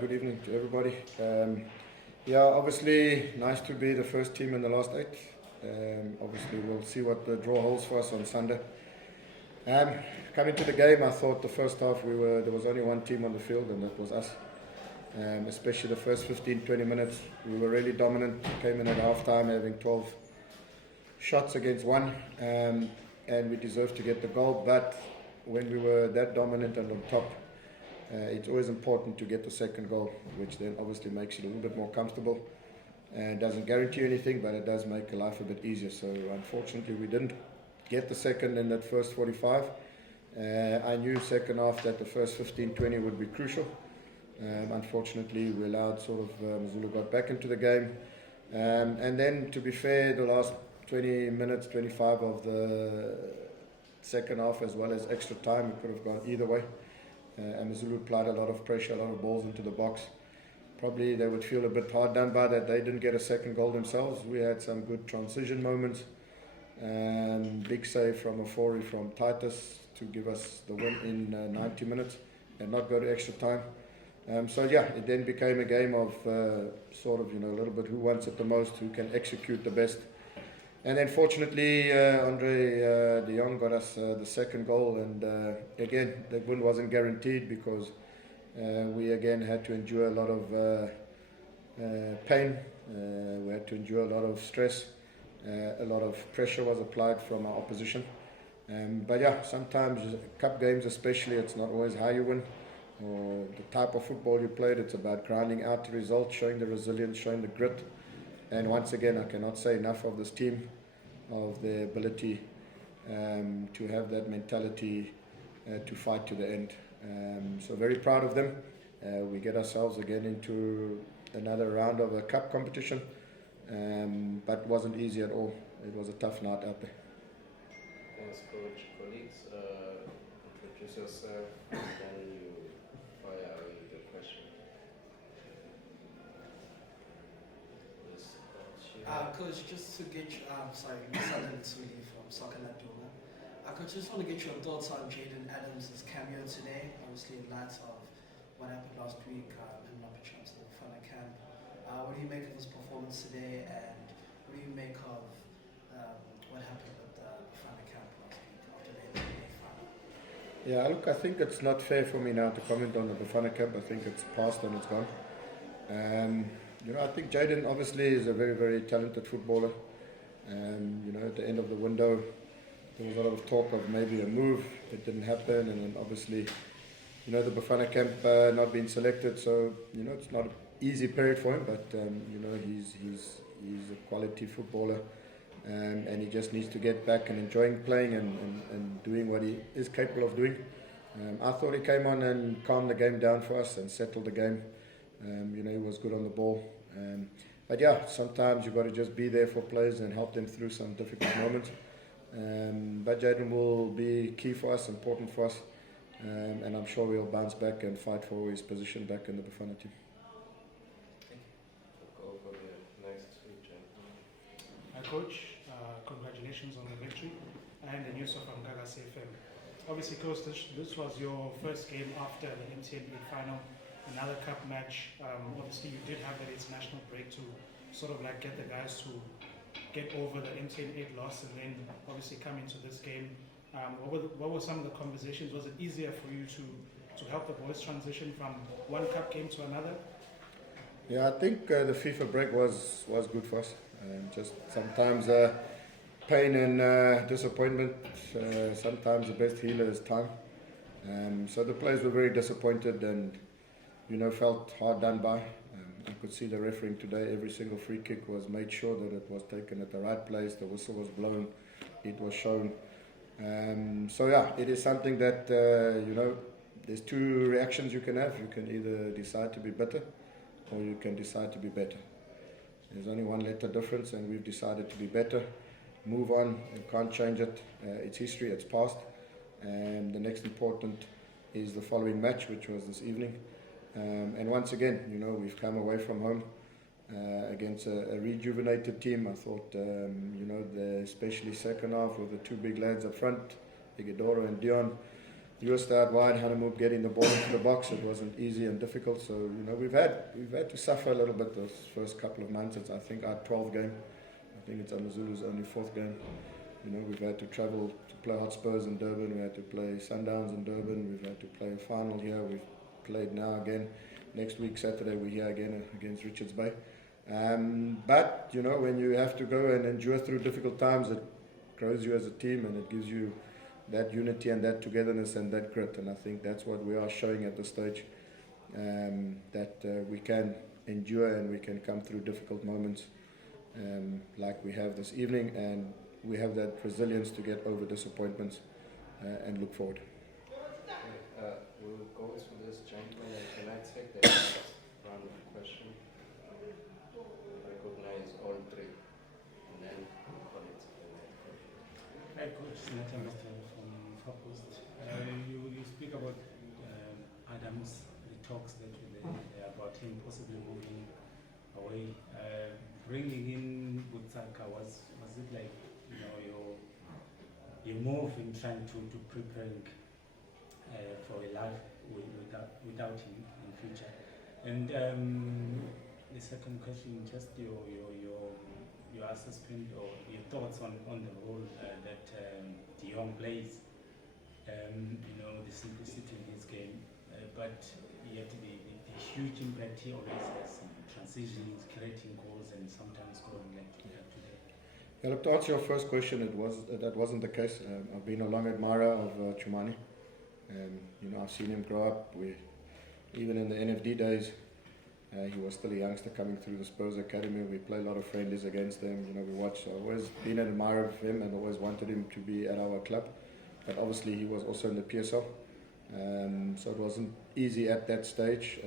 good evening to everybody. Yeah, obviously nice to be the first team in the last 8. Obviously we'll see what the draw holds for us on Sunday. Coming to the game, I thought the first half there was only one team on the field, and that was us. Especially the first 15-20 minutes, we were really dominant. Came in at half time having 12 shots against 1, and we deserved to get the goal. But when we were that dominant and on top, it's always important to get the second goal, which then obviously makes it a little bit more comfortable. It doesn't guarantee anything, but it does make life a bit easier. So unfortunately we didn't get the second in that first 45. I knew second half that the first 15-20 would be crucial. Unfortunately we allowed AmaZulu got back into the game. And then, to be fair, the last 20 minutes, 25 of the second half, as well as extra time, it could have gone either way. AmaZulu applied a lot of pressure, a lot of balls into the box. Probably they would feel a bit hard done by that they didn't get a second goal themselves. We had some good transition moments. Big save from a from Titus to give us the win in 90 minutes and not go to extra time. So yeah, it then became a game of a little bit who wants it the most, who can execute the best. And then fortunately, Jong got us the second goal, and again, the win wasn't guaranteed because we again had to endure a lot of pain. We had to endure a lot of stress. A lot of pressure was applied from our opposition. But yeah, sometimes cup games especially, it's not always how you win or the type of football you played. It's about grinding out the result, showing the resilience, showing the grit. And once again, I cannot say enough of this team, of their ability to have that mentality to fight to the end. So very proud of them. We get ourselves again into another round of a cup competition, but it wasn't easy at all. It was a tough night out there. Thanks, coach. Colleagues, introduce yourself and then you fire with the question. Coach, just to get you, Southern Sweden from Soccer Laduma. Coach, just want to get your thoughts on Jaden Adams' cameo today, obviously in light of what happened last week in the chance of the Bafana camp. What do you make of his performance today, and what do you make of what happened at the Bafana camp last week after the NBA final? Yeah, look, I think it's not fair for me now to comment on the Bafana camp. I think it's past and it's gone. I think Jaden obviously is a very, very talented footballer. At the end of the window, there was a lot of talk of maybe a move. It didn't happen, and then obviously, the Bafana camp not being selected. So, it's not an easy period for him, but he's a quality footballer, and he just needs to get back and enjoying playing and doing what he is capable of doing. I thought he came on and calmed the game down for us and settled the game. He was good on the ball. But yeah, sometimes you've got to just be there for players and help them through some difficult moments. But Jaden will be key for us, important for us, and I'm sure we'll bounce back and fight for his position back in the Bafana team. Go for the next speech. Coach, congratulations on the victory and the news of Amgaga CFM. Obviously, Coach, this was your first game after the MTN 8 final. Another cup match. Obviously, you did have that international break to get the guys to get over the MTN 8 loss, and then obviously come into this game. What were some of the conversations? Was it easier for you to help the boys transition from one cup game to another? Yeah, I think the FIFA break was good for us. Just sometimes pain and disappointment. Sometimes the best healer is time. So the players were very disappointed and felt hard done by. I could see the refereeing today. Every single free kick was made sure that it was taken at the right place. The whistle was blown. It was shown. So yeah, it is something that there's two reactions you can have. You can either decide to be bitter, or you can decide to be better. There's only one letter difference, and we've decided to be better. Move on. You can't change it. It's history. It's past. And the next important is the following match, which was this evening. And once again, we've come away from home against a rejuvenated team. I thought, especially second half with the two big lads up front, Igedoro and Dion, Joost out wide, Hanemoop getting the ball into the box. It wasn't easy and difficult. So we've had to suffer a little bit those first couple of months. It's I think our 12th game. I think it's AmaZulu's only 4th game. We've had to travel to play Hotspurs in Durban. We had to play Sundowns in Durban. We've had to play a final here. We've played now again. Next week Saturday we're here again against Richards Bay. But when you have to go and endure through difficult times, it grows you as a team and it gives you that unity and that togetherness and that grit. And I think that's what we are showing at this stage, that we can endure and we can come through difficult moments like we have this evening, and we have that resilience to get over disappointments and look forward. We'll go through this gentleman, and can I take the next round of question? Recognize all three, and then we'll call it. Hi, Coach Sinatra from Fapost. You speak about Adams, the talks that were about him possibly moving away. Bringing in Butsaka, was it like your move in trying to preparing for a life without him in future? And the second question, just your assessment or your thoughts on the role that Jong plays. The simplicity in his game, but yet the huge impact he always has in transitions, creating goals, and sometimes scoring like today. Yeah, look, to answer your first question, that wasn't the case. I've been a long admirer of Chumani. I've seen him grow up. Even in the NFD days, he was still a youngster coming through the Spurs Academy. We play a lot of friendlies against them. We watch. I've always been an admirer of him and always wanted him to be at our club. But obviously he was also in the PSL. So it wasn't easy at that stage.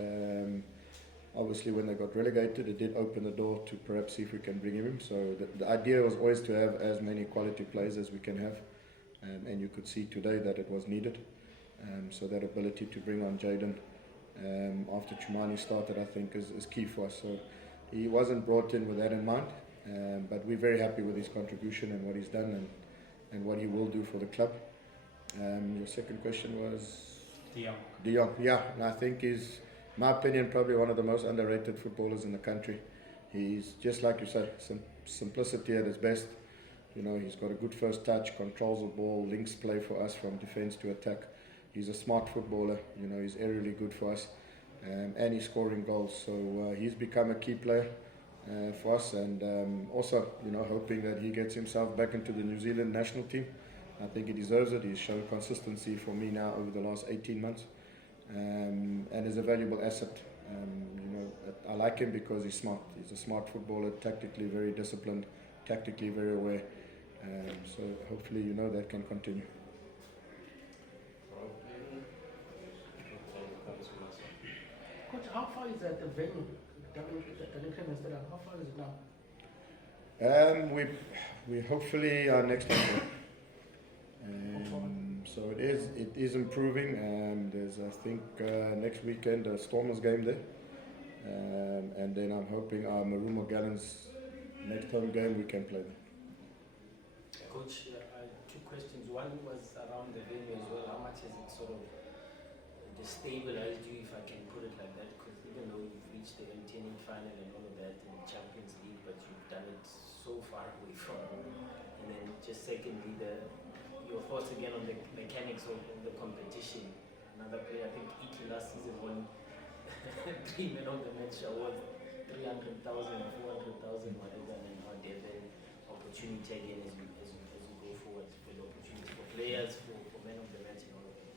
Obviously when they got relegated, it did open the door to perhaps see if we can bring him in. So the idea was always to have as many quality players as we can have. And you could see today that it was needed. So that ability to bring on Jaden after Chumani started, I think, is key for us. So he wasn't brought in with that in mind, but we're very happy with his contribution and what he's done and what he will do for the club. Your second question was? De Jong. Yeah, and I think he's, in my opinion, probably one of the most underrated footballers in the country. He's just like you say, simplicity at his best. He's got a good first touch, controls the ball, links play for us from defence to attack. He's a smart footballer, he's aerially good for us, and he's scoring goals. So he's become a key player for us, and also, hoping that he gets himself back into the New Zealand national team. I think he deserves it. He's shown consistency for me now over the last 18 months, and is a valuable asset. I like him because he's smart. He's a smart footballer, tactically very disciplined, tactically very aware. So hopefully, that can continue. Coach, how far is the venue? How far is it now? We hopefully are next one. So it is improving. There's I think next weekend a Stormers game there, and then I'm hoping our Marumo Gallants next home game we can play there. Coach, two questions. One was around the venue as well. How much has it sort of destabilized you, if I can put it like that? Because even though you've reached the MTN final and all of that in the Champions League, but you've done it so far away from home. And then just secondly, your thoughts again on the mechanics of the competition. Another player, I think Italy last season won 3 men of the match awards, 300,000, 400,000, whatever, and now Devon opportunity again as you go forward for the opportunity for players, for men of the match and all of that.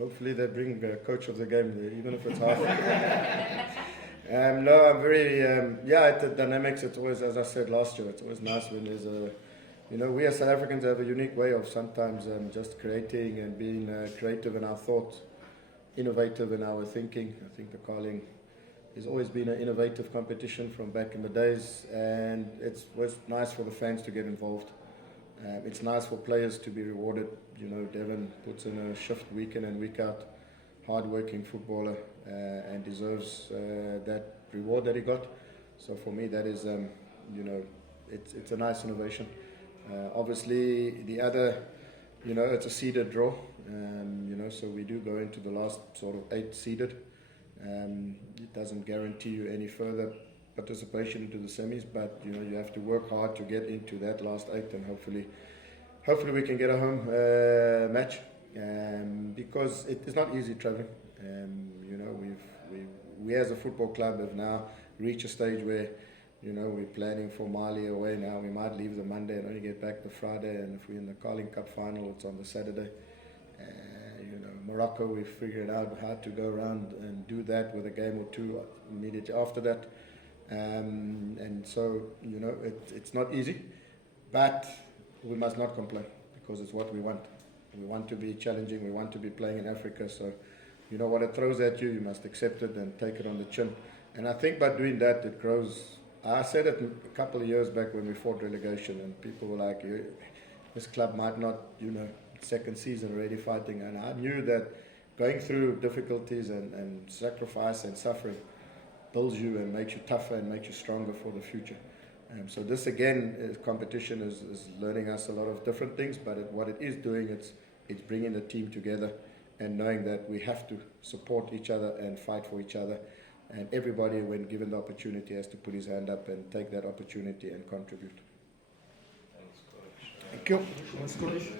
Hopefully they bring the coach of the game there, even if it's half. No, I'm very, at the dynamics, it's always, as I said last year, it's always nice when there's we as South Africans have a unique way of sometimes just creating and being creative in our thoughts, innovative in our thinking. I think the Carling has always been an innovative competition from back in the days, and it was nice for the fans to get involved. It's nice for players to be rewarded. Devon puts in a shift week in and week out, hard-working footballer, and deserves that reward that he got. So for me, that is, it's a nice innovation. Obviously, the other, it's a seeded draw. So we do go into the last sort of 8 seeded. It doesn't guarantee you any further participation into the semis, but you have to work hard to get into that last 8, and hopefully we can get a home match, because it is not easy traveling. We as a football club have now reached a stage where we're planning for Mali away now. We might leave the Monday and only get back the Friday, and if we're in the Carling Cup final, it's on the Saturday. Morocco, we've figured out how to go around and do that with a game or two immediately after that. And so, it's not easy, but we must not complain, because it's what we want. We want to be challenging, we want to be playing in Africa, so what it throws at you, you must accept it and take it on the chin. And I think by doing that, it grows. I said it a couple of years back when we fought relegation, and people were like, this club might not, second season already fighting. And I knew that going through difficulties and sacrifice and suffering builds you and makes you tougher and makes you stronger for the future. So this again, competition is learning us a lot of different things, but what it is doing, it's bringing the team together and knowing that we have to support each other and fight for each other. And everybody, when given the opportunity, has to put his hand up and take that opportunity and contribute. Thanks, Coach. Thank you. Thanks, Coach.